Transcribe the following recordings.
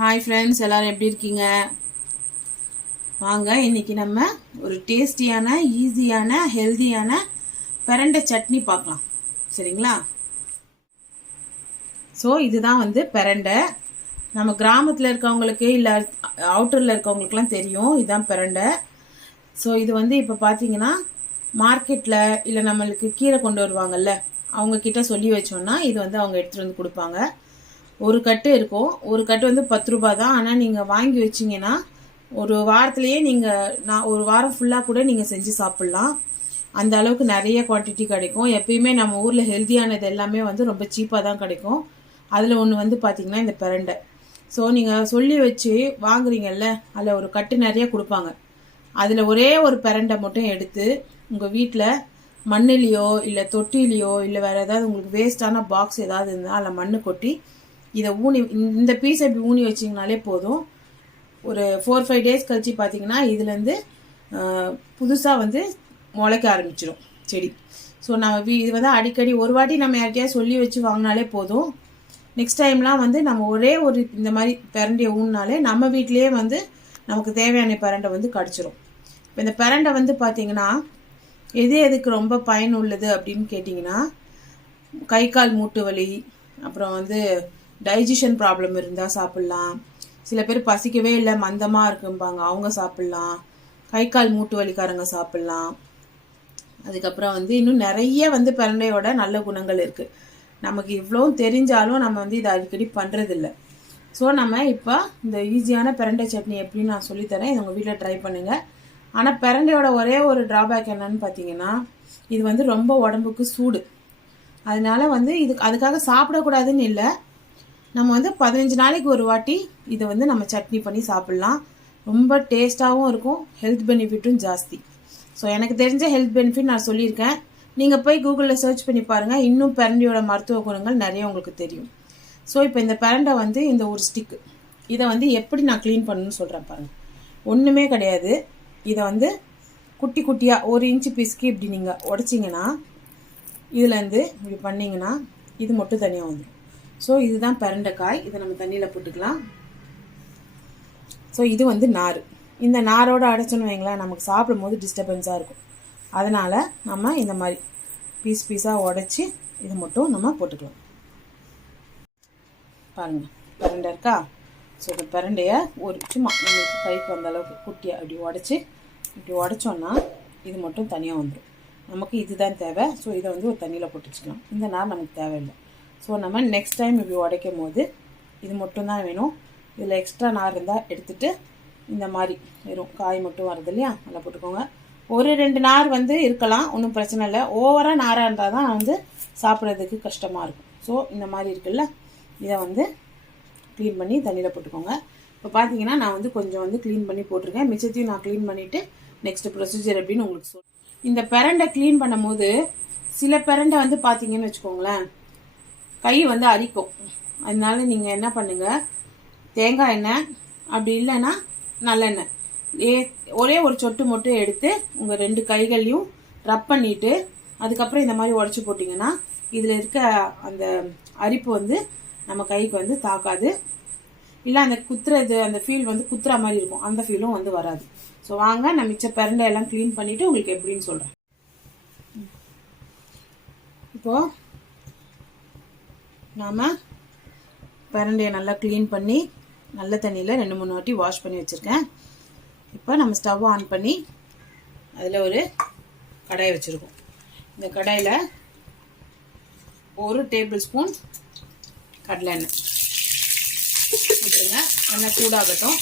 Hi friends, எல்லாரும் எப்படி இருக்கீங்க? வாங்க, இன்னைக்கு நம்ம ஒரு டேஸ்டியான, ஈஸியான, ஹெல்தியான பிரண்டை சட்னி பார்க்கலாம். சரிங்களா? ஸோ இதுதான் பிரண்டை. நம்ம கிராமத்தில் இருக்கவங்களுக்கு இல்லை அவுட்டரில் இருக்கவங்களுக்குலாம் தெரியும் இதுதான் பிரண்டை. ஸோ இது இப்போ பார்த்தீங்கன்னா மார்க்கெட்டில் இல்லை நம்மளுக்கு கீரை கொண்டு வருவாங்கல்ல, அவங்கக்கிட்ட சொல்லி வச்சோன்னா இது அவங்க எடுத்துகிட்டு வந்து கொடுப்பாங்க. ஒரு கட்டு இருக்கும். ஒரு கட்டு 10 ரூபா தான். ஆனால் நீங்கள் வாங்கி வச்சிங்கன்னா ஒரு வாரத்திலேயே நான் ஒரு வாரம் ஃபுல்லாக கூட நீங்கள் செஞ்சு சாப்பிட்லாம். அந்த அளவுக்கு நிறைய குவான்டிட்டி கிடைக்கும். எப்பயுமே நம்ம ஊரில் ஹெல்த்தியானது எல்லாமே ரொம்ப சீப்பாக தான் கிடைக்கும். அதில் ஒன்று பார்த்திங்கன்னா இந்த பிரண்டை. ஸோ நீங்கள் சொல்லி வச்சு வாங்குறீங்கல்ல, அதில் ஒரு கட்டு நிறைய கொடுப்பாங்க. அதில் ஒரே ஒரு பிரண்டை மட்டும் எடுத்து உங்கள் வீட்டில் மண்ணிலையோ இல்லை தொட்டிலையோ இல்லை வேறு ஏதாவது உங்களுக்கு வேஸ்டான பாக்ஸ் ஏதாவது இருந்தால் அதில் மண் கொட்டி இதை ஊனி, இந்த பீஸை இப்படி ஊனி வச்சிங்கனாலே போதும். ஒரு 4-5 டேஸ் கழிச்சு பார்த்தீங்கன்னா இதுலேருந்து புதுசாக முளைக்க ஆரம்பிச்சிடும் செடி. ஸோ நம்ம இது அடிக்கடி ஒரு வாட்டி நம்ம யார்கிட்டயா சொல்லி வச்சு வாங்கினாலே போதும். நெக்ஸ்ட் டைம்லாம் நம்ம ஒரே ஒரு இந்த மாதிரி பிரண்டையை ஊனினாலே நம்ம வீட்லேயே நமக்கு தேவையான பிரண்டை கிடச்சிரும். இப்போ இந்த பிரண்டை பார்த்தீங்கன்னா எதுக்கு ரொம்ப பயனுள்ளது அப்படின்னு கேட்டிங்கன்னா, கை கால் மூட்டு வலி, அப்புறம் டைஜஷன் ப்ராப்ளம் இருந்தால் சாப்பிட்லாம். சில பேர் பசிக்கவே இல்லை மந்தமாக இருக்கும்பாங்க, அவங்க சாப்பிட்லாம். கை கால் மூட்டு வலிக்காரங்க சாப்பிட்லாம். அதுக்கப்புறம் இன்னும் நிறைய பிரண்டையோட நல்ல குணங்கள் இருக்குது. நமக்கு இவ்வளோ தெரிஞ்சாலும் நம்ம இதை அடிக்கடி பண்ணுறதில்ல. ஸோ நம்ம இப்போ இந்த ஈஸியான பிரண்டை சட்னி எப்படின்னு நான் சொல்லித்தரேன். இது உங்கள் வீட்டில் ட்ரை பண்ணுங்கள். ஆனால் பிரண்டையோட ஒரே ஒரு ட்ராபேக் என்னன்னு பார்த்தீங்கன்னா, இது ரொம்ப உடம்புக்கு சூடு. அதனால அதுக்காக சாப்பிடக்கூடாதுன்னு இல்லை. நம்ம 15 நாளைக்கு ஒரு வாட்டி இதை நம்ம சட்னி பண்ணி சாப்பிட்லாம். ரொம்ப டேஸ்ட்டாகவும் இருக்கும், ஹெல்த் பெனிஃபிட்டும் ஜாஸ்தி. ஸோ எனக்கு தெரிஞ்ச ஹெல்த் பெனிஃபிட் நான் சொல்லியிருக்கேன். நீங்கள் போய் கூகுளில் சர்ச் பண்ணி பாருங்கள், இன்னும் பிரண்டையோட மருத்துவ குணங்கள் நிறைய உங்களுக்கு தெரியும். ஸோ இப்போ இந்த பிரண்டை இந்த ஒரு ஸ்டிக்கு இதை எப்படி நான் க்ளீன் பண்ணணும்னு சொல்கிறேன் பாருங்கள். ஒன்றுமே கிடையாது. இதை குட்டி குட்டியாக 1 இன்ச்சு பீஸ்க்கு இப்படி நீங்கள் உடைச்சிங்கன்னா, இதுலேருந்து இப்படி பண்ணிங்கன்னா இது மட்டும் தனியாக வந்துடும். ஸோ இதுதான் பிரண்டைக்காய். இதை நம்ம தண்ணியில் போட்டுக்கலாம். ஸோ இது நார். இந்த நாரோடு அடைச்சோன்னு வைங்களேன், நமக்கு சாப்பிடும் போது டிஸ்டர்பன்ஸாக இருக்கும். அதனால் நம்ம இந்த மாதிரி பீஸாக உடைச்சி இது மட்டும் நம்ம போட்டுக்கலாம். பாருங்கள், பிரண்டை இருக்கா? ஸோ இந்த பிரண்டையை ஒரு சும்மா நம்மளுக்கு கைக்கு வந்த அளவுக்கு குட்டியாக அப்படி உடச்சி இப்படி உடைச்சோன்னா இது மட்டும் தனியாக வந்துடும். நமக்கு இதுதான் தேவை. ஸோ இதை ஒரு தண்ணியில் போட்டு வச்சுக்கலாம். இந்த நார் நமக்கு தேவையில்லை. ஸோ நம்ம நெக்ஸ்ட் டைம் இப்படி உடைக்கும் போது இது மட்டும்தான் வேணும். இதில் எக்ஸ்ட்ரா நார் இருந்தால் எடுத்துகிட்டு இந்த மாதிரி வெறும் காய் மட்டும் வருது இல்லையா, நல்லா போட்டுக்கோங்க. ஒரு 2 நார் இருக்கலாம், ஒன்றும் பிரச்சனை இல்லை. ஓவராக நாராக இருந்தால் தான் சாப்பிட்றதுக்கு கஷ்டமாக இருக்கும். ஸோ இந்த மாதிரி இருக்குல்ல, இதை க்ளீன் பண்ணி தண்ணியில் போட்டுக்கோங்க. இப்போ பார்த்தீங்கன்னா நான் கொஞ்சம் க்ளீன் பண்ணி போட்டிருக்கேன். மிச்சத்தையும் நான் க்ளீன் பண்ணிவிட்டு நெக்ஸ்ட் ப்ரொசீஜர் எப்படின்னு உங்களுக்கு சொல்லுவேன். இந்த பிரண்டை க்ளீன் பண்ணும் போது சில பிரண்டை பார்த்தீங்கன்னு வச்சுக்கோங்களேன், கை அரிக்கும். அதனால நீங்கள் என்ன பண்ணுங்கள், தேங்காய் எண்ணெய் அப்படி இல்லைன்னா நல்லெண்ணெய் ஒரே ஒரு சொட்டு மட்டும் எடுத்து உங்கள் 2 கைகளையும் ரப் பண்ணிவிட்டு அதுக்கப்புறம் இந்த மாதிரி உடச்சி போட்டிங்கன்னா இதில் இருக்க அந்த அரிப்பு நம்ம கைக்கு தாக்காது. இல்லை அந்த குத்துறது, அந்த ஃபீல் குத்துற மாதிரி இருக்கும், அந்த ஃபீலும் வராது. ஸோ வாங்க, நான் மிச்ச பிரண்டை எல்லாம் க்ளீன் பண்ணிவிட்டு உங்களுக்கு எப்படின்னு சொல்கிறேன். இப்போது நாம் பிரண்டையை நல்லா க்ளீன் பண்ணி நல்ல தண்ணியில் 2-3 வாட்டி வாஷ் பண்ணி வச்சுருக்கேன். இப்போ நம்ம ஸ்டவ் ஆன் பண்ணி அதில் ஒரு கடாயை வச்சுருக்கோம். இந்த கடாயில் 1 டேபிள் ஸ்பூன் கடலை எண்ணெய் விட்டுருங்க. நல்லா சூடாகட்டும்.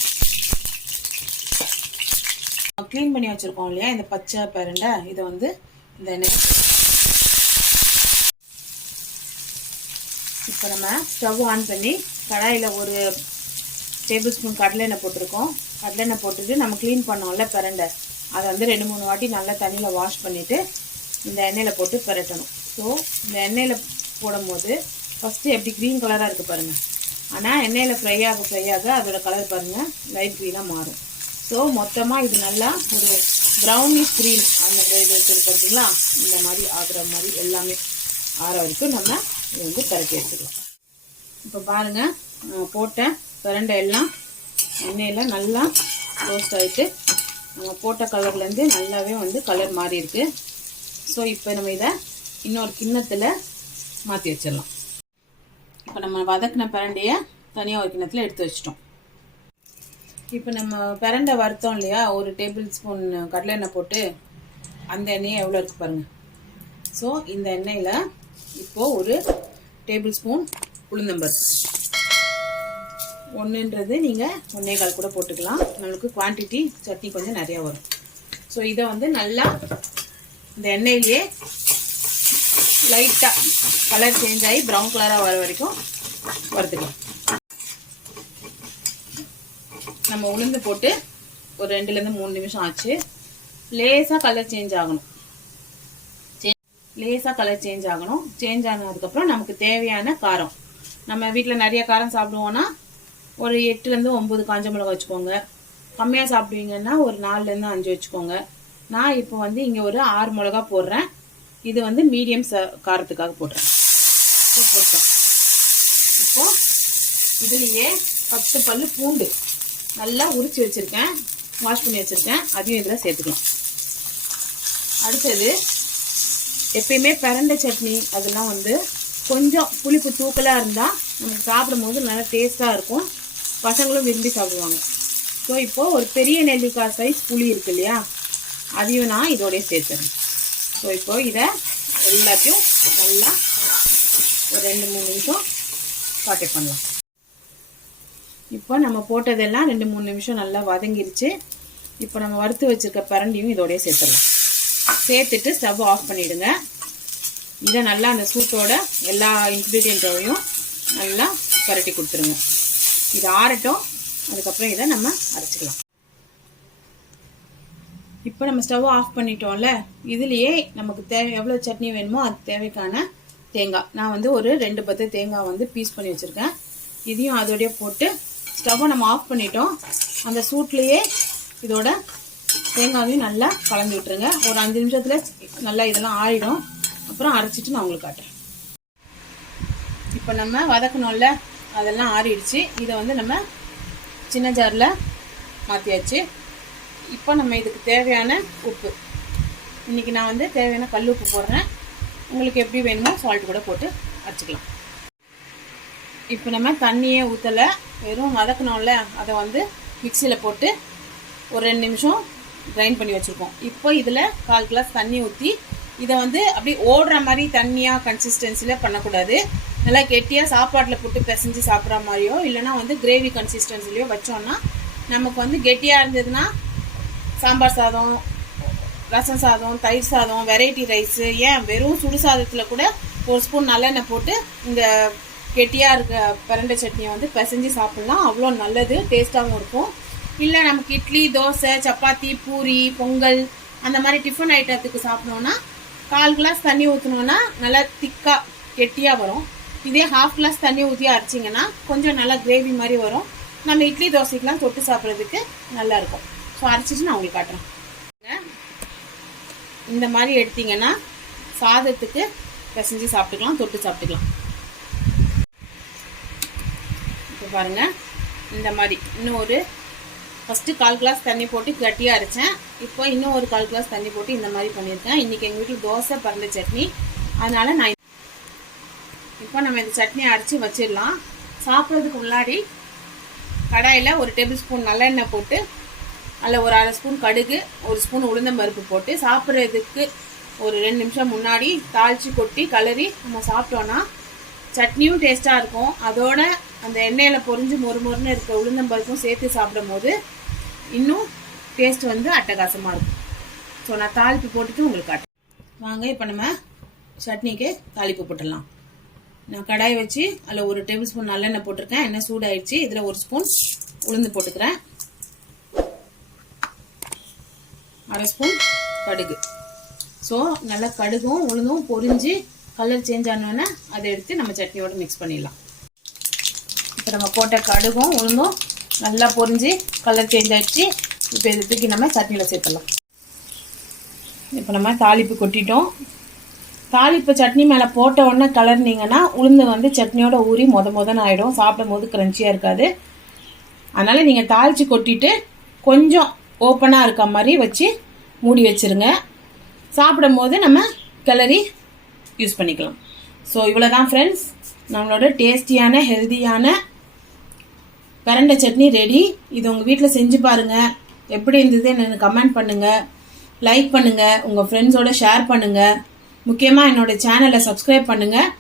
க்ளீன் பண்ணி வச்சுருக்கோம் இல்லையா இந்த பச்சை பிரண்டை, இதை இந்த எண்ணெய். இப்போ நம்ம ஸ்டவ் ஆன் பண்ணி கடாயில் 1 டேபிள் ஸ்பூன் கடலை எண்ணெய் போட்டிருக்கோம். கடலை எண்ணெய் போட்டுட்டு நம்ம க்ளீன் பண்ணோம்ல பிரண்டை, அதை 2-3 வாட்டி நல்லா தண்ணியில் வாஷ் பண்ணிவிட்டு இந்த எண்ணெயில் போட்டு பிரட்டணும். ஸோ இந்த எண்ணெயில் போடும்போது ஃபஸ்ட்டு எப்படி க்ரீன் கலராக இருக்குது பாருங்கள். ஆனால் எண்ணெயில் ஃப்ரை ஆக அதோட கலர் பாருங்கள் லைட் க்ரீனாக மாறும். ஸோ மொத்தமாக இது நல்லா ஒரு ப்ரௌனிஷ் க்ரீன் அந்த இது இருக்குது பார்த்தீங்களா, இந்த மாதிரி ஆகிற மாதிரி எல்லாமே ஆற வரைக்கும் நம்ம இது பரட்டி எடுத்துக்கலாம். இப்போ பாருங்கள், போட்டேன் பிரண்டை எல்லாம் எண்ணெயில் நல்லா ரோஸ்ட் ஆகிட்டு நம்ம போட்ட கலர்லேருந்து நல்லாவே வந்து கலர் மாறி இருக்கு. ஸோ இப்போ நம்ம இதை இன்னொரு கிண்ணத்தில் மாற்றி வச்சிடலாம். இப்போ நம்ம வதக்கின பிரண்டையை தனியாக ஒரு கிண்ணத்தில் எடுத்து வச்சிட்டோம். இப்போ நம்ம பிரண்டை வறுத்தோம் இல்லையா, 1 டேபிள் ஸ்பூன் கடலை எண்ணெய் போட்டு, அந்த எண்ணெயை எவ்வளோ இருக்குது பாருங்கள். ஸோ இந்த எண்ணெயில் இப்போது 1 டேபிள் ஸ்பூன் உளுந்தம்பருப்பு, 1ன்றது நீங்கள் 1.25 கூட போட்டுக்கலாம். நம்மளுக்கு குவான்டிட்டி சட்னி கொஞ்சம் நிறையா வரும். ஸோ இதை வந்து நல்லா இந்த எண்ணெயிலேயே லைட்டாக கலர் சேஞ்ச் ஆகி ப்ரௌன் கலராக வர வரைக்கும் வறுத்துக்கலாம். நம்ம உளுந்து போட்டு ஒரு 2லேருந்து 3 நிமிஷம் ஆச்சு. லேசாக கலர் சேஞ்ச் ஆகணும். சேஞ்ச் ஆனதுக்கப்புறம் நமக்கு தேவையான காரம், நம்ம வீட்டில் நிறைய காரம் சாப்பிடுவோன்னா ஒரு 8லேருந்து 9 காஞ்ச மிளகா வச்சுக்கோங்க. கம்மியாக சாப்பிடுவீங்கன்னா ஒரு 4லேருந்து 5 வச்சுக்கோங்க. நான் இப்போ வந்து இங்கே ஒரு 6 மிளகா போடுறேன். இது வந்து மீடியம் காரத்துக்காக போடுறேன். போட்டோம். இப்போ இதுலேயே 10 பல்லு பூண்டு நல்லா உரிச்சு வச்சுருக்கேன், வாஷ் பண்ணி வச்சுருக்கேன், அதையும் இதில் சேர்த்துக்கலாம். அடுத்தது எப்பயுமே பிரண்டை சட்னி அதெல்லாம் வந்து கொஞ்சம் புளிப்பு தூக்கலாக இருந்தால் நமக்கு சாப்பிடும் போது நல்லா டேஸ்ட்டாக இருக்கும், பசங்களும் விரும்பி சாப்பிடுவாங்க. ஸோ இப்போது ஒரு பெரிய நெல்லிக்காய் சைஸ் புளி இருக்கு இல்லையா, அதையும் நான் இதோடய சேர்த்துறேன். ஸோ இப்போது இதை எல்லாத்தையும் நல்லா ஒரு 2-3 நிமிஷம் சாட்டே பண்ணலாம். இப்போ நம்ம போட்டதெல்லாம் 2-3 நிமிஷம் நல்லா வதங்கிருச்சு. இப்போ நம்ம வறுத்து வச்சுருக்க பிரண்டையும் இதோடய சேர்த்துடலாம். சேர்த்துட்டு ஸ்டவ் ஆஃப் பண்ணிவிடுங்க. இதை நல்லா அந்த சூட்டோட எல்லா இன்க்ரீடியண்ட்டோடையும் நல்லா பரட்டி கொடுத்துருங்க. இது ஆறட்டும், அதுக்கப்புறம் இதை நம்ம அரைச்சிக்கலாம். இப்போ நம்ம ஸ்டவ் ஆஃப் பண்ணிட்டோம்ல, இதுலேயே நமக்கு எவ்வளோ சட்னி வேணுமோ அது தேவைக்கான தேங்காய், நான் வந்து ஒரு 2 பத்து தேங்காய் வந்து பீஸ் பண்ணி வச்சுருக்கேன். இதையும் அதோடய போட்டு ஸ்டவ்வை நம்ம ஆஃப் பண்ணிட்டோம். அந்த சூட்லேயே இதோட தேங்காயையும் நல்லா கலந்து விட்டுருங்க. ஒரு 5 நிமிஷத்தில் நல்லா இதெல்லாம் ஆறிடும். அப்புறம் அரைச்சிட்டு நான் உங்களுக்கு காட்டுறேன். இப்போ நம்ம வதக்கணும்ல, அதெல்லாம் ஆறிடுச்சு. இதை வந்து நம்ம சின்ன ஜாரில் மாற்றியாச்சு. இப்போ நம்ம இதுக்கு தேவையான உப்பு, இன்றைக்கி நான் வந்து தேவையான கல் உப்பு போடுறேன். உங்களுக்கு எப்படி வேணுமோ சால்ட் கூட போட்டு அரைச்சிக்கலாம். இப்போ நம்ம தண்ணியே ஊற்றலை, வெறும் வதக்கணும்ல, அதை வந்து மிக்சியில் போட்டு ஒரு 2 நிமிஷம் கிரைண்ட் பண்ணி வச்சுருக்கோம். இப்போ இதில் 1/4 கிளாஸ் தண்ணி ஊற்றி இதை வந்து அப்படி ஓடுற மாதிரி தண்ணியாக கன்சிஸ்டன்சியில் பண்ணக்கூடாது. நல்லா கெட்டியாக சாப்பாட்டில் போட்டு பிசைஞ்சு சாப்பிட்ற மாதிரியோ இல்லைனா வந்து கிரேவி கன்சிஸ்டன்சிலையோ வச்சோன்னா நமக்கு வந்து கெட்டியாக இருந்ததுன்னா சாம்பார் சாதம், ரசம் சாதம், தயிர் சாதம், வெரைட்டி ரைஸு, ஏன் வெறும் சுடு சாதத்தில் கூட 1 ஸ்பூன் நல்லெண்ணெய் போட்டு இந்த கெட்டியாக இருக்க பிரண்டை சட்னியை வந்து பிசைஞ்சு சாப்பிட்லாம். அவ்வளோ நல்லது, டேஸ்ட்டாகவும் இருக்கும். இல்லை நமக்கு இட்லி, தோசை, சப்பாத்தி, பூரி, பொங்கல் அந்த மாதிரி டிஃபன் ஐட்டத்துக்கு சாப்பிட்டோன்னா 1/4 கிளாஸ் தண்ணி ஊற்றினோன்னா நல்லா திக்காக கெட்டியாக வரும். இதே 1/2 கிளாஸ் தண்ணி ஊற்றி அரைச்சிங்கன்னா கொஞ்சம் நல்லா கிரேவி மாதிரி வரும். நம்ம இட்லி தோசைக்கெலாம் தொட்டு சாப்பிட்றதுக்கு நல்லாயிருக்கும். ஸோ அரைச்சிட்டு நான் உங்களுக்கு காட்டுறேன். இந்த மாதிரி எடுத்திங்கன்னா சாதத்துக்கு பிசைஞ்சு சாப்பிட்டுக்கலாம், தொட்டு சாப்பிட்டுக்கலாம். இப்போ பாருங்கள், இந்த மாதிரி இன்னும் ஒரு ஃபஸ்ட்டு 1/4 கிளாஸ் தண்ணி போட்டு கட்டியாக அரைச்சேன். இப்போ இன்னும் ஒரு 1/4 கிளாஸ் தண்ணி போட்டு இந்த மாதிரி பண்ணியிருக்கேன். இன்றைக்கி எங்கள் வீட்டில் தோசை, பிரண்டை சட்னி, அதனால் நான் இப்போ நம்ம இந்த சட்னியை அரைச்சி வச்சிடலாம். சாப்பிட்றதுக்கு முன்னாடி கடாயில் 1 டேபிள் ஸ்பூன் நல்லெண்ணெய் போட்டு அதில் ஒரு 1/2 ஸ்பூன் கடுகு, 1 ஸ்பூன் உளுந்தம்பருப்பு போட்டு சாப்பிட்றதுக்கு ஒரு 2 நிமிஷம் முன்னாடி தாளித்து கொட்டி கலரி நம்ம சாப்பிட்டோன்னா சட்னியும் டேஸ்ட்டாக இருக்கும். அதோட அந்த எண்ணெயில் பொரிஞ்சு மொறுமொறுன்னு இருக்க உளுந்தம்பருப்பும் சேர்த்து சாப்பிடும் போது இன்னும் டேஸ்ட் வந்து அட்டகாசமாக இருக்கும். ஸோ நான் தாளிப்பு போட்டுட்டு உங்களுக்கு காட்டுறேன். வாங்க இப்போ நம்ம சட்னிக்கு தாளிப்பு போட்டுடலாம். நான் கடாய் வச்சு அதில் 1 டேபிள் ஸ்பூன் நல்லெண்ணெய் போட்டிருக்கேன். எண்ணெய் சூடாயிடுச்சு. இதில் 1 ஸ்பூன் உளுந்து போட்டுக்கிறேன், 1/2 ஸ்பூன் கடுகு. ஸோ நல்லா கடுகும் உளுந்தும் பொரிஞ்சு கலர் சேஞ்ச் ஆனோடனே அதை எடுத்து நம்ம சட்னியோடு மிக்ஸ் பண்ணிடலாம். இப்போ நம்ம போட்ட கடுகும் உளுந்தும் நல்லா பொரிஞ்சு கலர் சேஞ்ச் ஆகிடுச்சு. இப்போ இதை தூக்கி நம்ம சட்னியில் சேர்த்துடலாம். இப்போ நம்ம தாளிப்பு கொட்டிட்டோம். தாளிப்பு சட்னி மேலே போட்ட உடனே கலர்னிங்கன்னா உளுந்து வந்து சட்னியோட ஊறி மொதன்னு ஆகிடும். சாப்பிடும் போது க்ரன்ச்சியாக இருக்காது. அதனால் நீங்கள் தாளித்து கொட்டிட்டு கொஞ்சம் ஓப்பனாக இருக்க மாதிரி வச்சு மூடி வச்சுருங்க. சாப்பிடும் போது நம்ம கிளறி யூஸ் பண்ணிக்கலாம். ஸோ இவ்வளோ தான் ஃப்ரெண்ட்ஸ், நம்மளோட டேஸ்டியான ஹெல்த்தியான பிரண்டை சட்னி ரெடி. இது உங்கள் வீட்டில் செஞ்சு பாருங்கள். எப்படி இருந்தது எனக்கு கமெண்ட் பண்ணுங்கள், லைக் பண்ணுங்கள், உங்கள் ஃப்ரெண்ட்ஸோட ஷேர் பண்ணுங்கள். முக்கியமாக என்னோடய சேனலை சப்ஸ்கிரைப் பண்ணுங்கள்.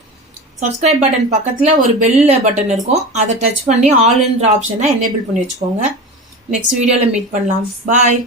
சப்ஸ்கிரைப் பட்டன் பக்கத்தில் ஒரு பெல் பட்டன் இருக்கும், அதை டச் பண்ணி ஆல்ன்ற ஆப்ஷனை எனேபிள் பண்ணி வச்சுக்கோங்க. நெக்ஸ்ட் வீடியோவில் மீட் பண்ணலாம். பாய்.